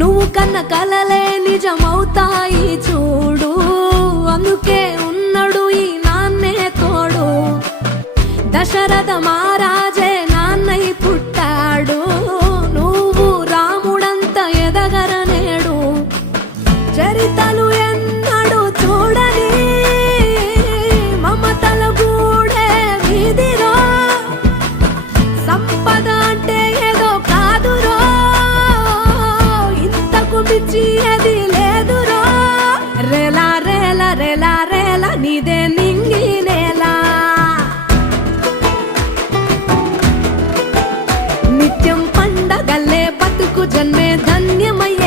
నువ్వు కన్న కలలే నిజమవుతాయి చూడు, అందుకే ఉన్నాడు ఈ నాన్నే తోడు. దశరథ మహారాజే నాన్నై పుట్టాడు, నువ్వు రాముడంత ఎదగరనేడు. చరితలు ఎన్నడు చూడని మమతల గూడే వీధిరో, సంపద అంటే ఏదో కాదురో, ఇంతకు మించి అది లేదురో. రేలా రేలా రేలా రేలా నీదే నింగి నేలా, నిత్యం పండగల్లే బతుకు జన్మే ధన్యమయ్య.